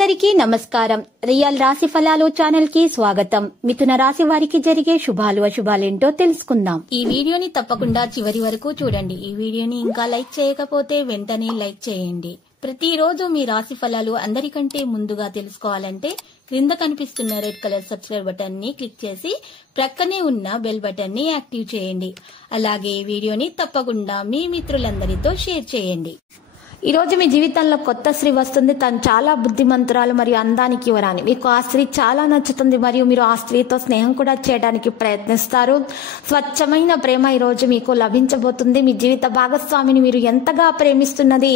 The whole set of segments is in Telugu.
అందరికీ నమస్కారం. రియల్ రాశి ఫలాలు ఛానల్ కి స్వాగతం. మిథున రాశి వారికి జరిగే శుభాలు అశుభాలేంటో తెలుసుకుందాం. ఈ వీడియోని తప్పకుండా చివరి వరకు చూడండి. ఈ వీడియోని ఇంకా లైక్ చేయకపోతే వెంటనే లైక్ చేయండి. ప్రతిరోజు మీ రాశి ఫలాలు అందరికంటే ముందుగా తెలుసుకోవాలంటే క్రింద కనిపిస్తున్న రెడ్ కలర్ సబ్స్క్రైబ్ బటన్ ని క్లిక్ చేసి ప్రక్కనే ఉన్న బెల్ బటన్ ని యాక్టివ్ చేయండి. అలాగే ఈ వీడియోని తప్పకుండా మీ మిత్రులందరితో షేర్ చేయండి. ఈ రోజు మీ జీవితంలో కొత్త స్త్రీ వస్తుంది. తను చాలా బుద్ధిమంతురాలు మరియు అందానికి యువరాణి. మీకు ఆ స్త్రీ చాలా నచ్చుతుంది మరియు మీరు ఆ స్త్రీతో స్నేహం కూడా చేయడానికి ప్రయత్నిస్తారు. స్వచ్ఛమైన ప్రేమ ఈ రోజు మీకు లభించబోతుంది. మీ జీవిత భాగస్వామిని మీరు ఎంతగా ప్రేమిస్తున్నది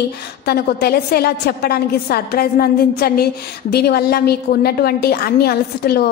తనకు తెలిసేలా చెప్పడానికి సర్ప్రైజ్ అందించండి. దీనివల్ల మీకు ఉన్నటువంటి అన్ని అలసటలు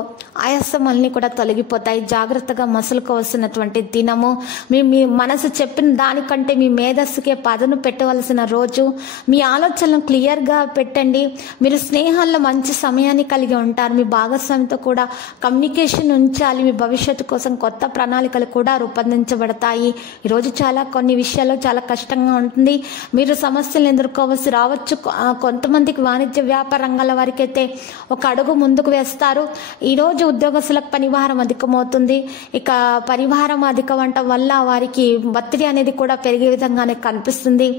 ఆయాసములన్నీ కూడా తొలగిపోతాయి. జాగ్రత్తగా మసులుకోవాల్సినటువంటి దినము. మీ మనసు చెప్పిన దానికంటే మీ మేధస్సుకే పదును పెట్టవలసిన రోజు. మీ ఆలోచనలను క్లియర్ గా పెట్టండి. మీరు స్నేహాల్లో మంచి సమయాన్ని కలిగి ఉంటారు. మీ భాగస్వామితో కూడా కమ్యూనికేషన్ ఉంచాలి. మీ భవిష్యత్తు కోసం కొత్త ప్రణాళికలు కూడా రూపొందించబడతాయి. ఈరోజు కొన్ని విషయాల్లో చాలా కష్టంగా ఉంటుంది. మీరు సమస్యలను ఎదుర్కోవాల్సి రావచ్చు. కొంతమందికి వాణిజ్య వ్యాపార రంగాల వారికి అయితే ఒక అడుగు ముందుకు వేస్తారు. ఈరోజు ఉద్యోగస్తులకు పనిభారం అధికమవుతుంది. ఇక పరిభారం అధికమవటం వల్ల వారికి ఒత్తిడి అనేది కూడా పెరిగే విధంగానే కనిపిస్తుంది.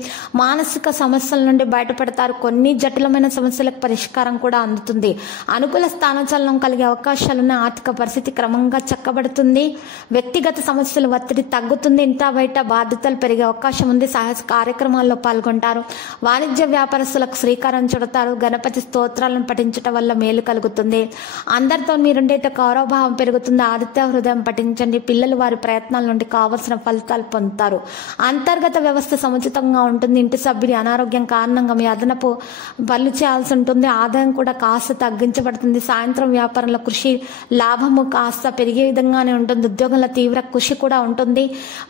మానసిక సమస్యల నుండి బయటపడతారు. కొన్ని జటిలమైన సమస్యలకు పరిష్కారం కూడా అందుతుంది. అనుకూల స్థానచలనం కలిగే అవకాశాలున్న ఆర్థిక పరిస్థితి క్రమంగా చక్కబడుతుంది. వ్యక్తిగత సమస్యల ఒత్తిడి తగ్గుతుంది. ఇంటా బయట బాధ్యతలు పెరిగే అవకాశం ఉంది. సాహస కార్యక్రమాల్లో పాల్గొంటారు. వాణిజ్య వ్యాపారస్తులకు శ్రీకారం చుడతారు. గణపతి స్తోత్రాలను పఠించడం వల్ల మేలు కలుగుతుంది. అందరితో మీరుండే గౌరవభావం పెరుగుతుంది. ఆదిత్య హృదయం పఠించండి. పిల్లలు వారి ప్రయత్నాల నుండి కావలసిన ఫలితాలు పొందుతారు. అంతర్గత వ్యవస్థ సముచితంగా ఉంటుంది. ఇంటి సభ్యుడి అనారోగ్యం కారణంగా మీ అదనపు పనులు చేయాల్సి ఉంటుంది. ఆదాయం కూడా కాస్త తగ్గించబడుతుంది. సాయంత్రం వ్యాపారంలో కృషి లాభము కాస్త పెరిగే విధంగానే ఉంటుంది. ఉద్యోగంలో తీవ్ర కృషి కూడా ఉంటుంది.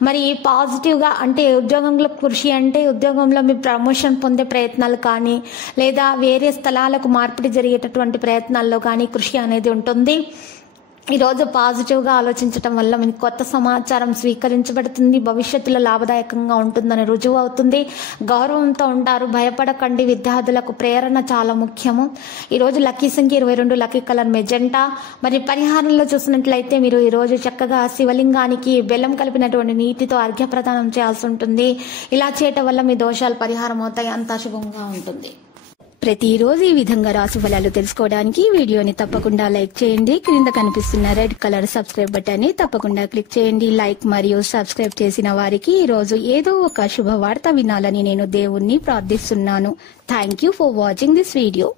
మరి పాజిటివ్ గా అంటే ఉద్యోగంలో కృషి అంటే ఉద్యోగంలో మీ ప్రమోషన్ పొందే ప్రయత్నాలు కానీ లేదా వేరే స్థలాలకు మార్పిడి జరిగేటటువంటి ప్రయత్నాల్లో కానీ కృషి అనేది ఉంటుంది. ఈరోజు పాజిటివ్గా ఆలోచించడం వల్ల మీకు కొత్త సమాచారం స్వీకరించబడుతుంది. భవిష్యత్తులో లాభదాయకంగా ఉంటుందని రుజువు అవుతుంది. గౌరవంతో ఉంటారు. భయపడకండి. విద్యార్థులకు ప్రేరణ చాలా ముఖ్యము. ఈరోజు లక్కీ సంఖ్య 22, లక్కీ కలర్ మెజెంటా. మరి పరిహారంలో చూసినట్లయితే మీరు ఈరోజు చక్కగా శివలింగానికి బెల్లం కలిపినటువంటి నీటితో అర్ఘ్య ప్రదానం చేయాల్సి ఉంటుంది. ఇలా చేయటం వల్ల మీ దోషాలు పరిహారం అవుతాయి. అంతా శుభంగా ఉంటుంది. ప్రతిరోజు ఈ విధంగా రాశి ఫలాలు తెలుసుకోవడానికి వీడియోని తప్పకుండా లైక్ చేయండి. క్రింద కనిపిస్తున్న రెడ్ కలర్ సబ్స్క్రైబ్ బటన్ ని తప్పకుండా క్లిక్ చేయండి. లైక్ మరియు సబ్స్క్రైబ్ చేసిన వారికి ఈ రోజు ఏదో ఒక శుభవార్త వినాలని నేను దేవుణ్ణి ప్రార్థిస్తున్నాను. Thank you for watching this video.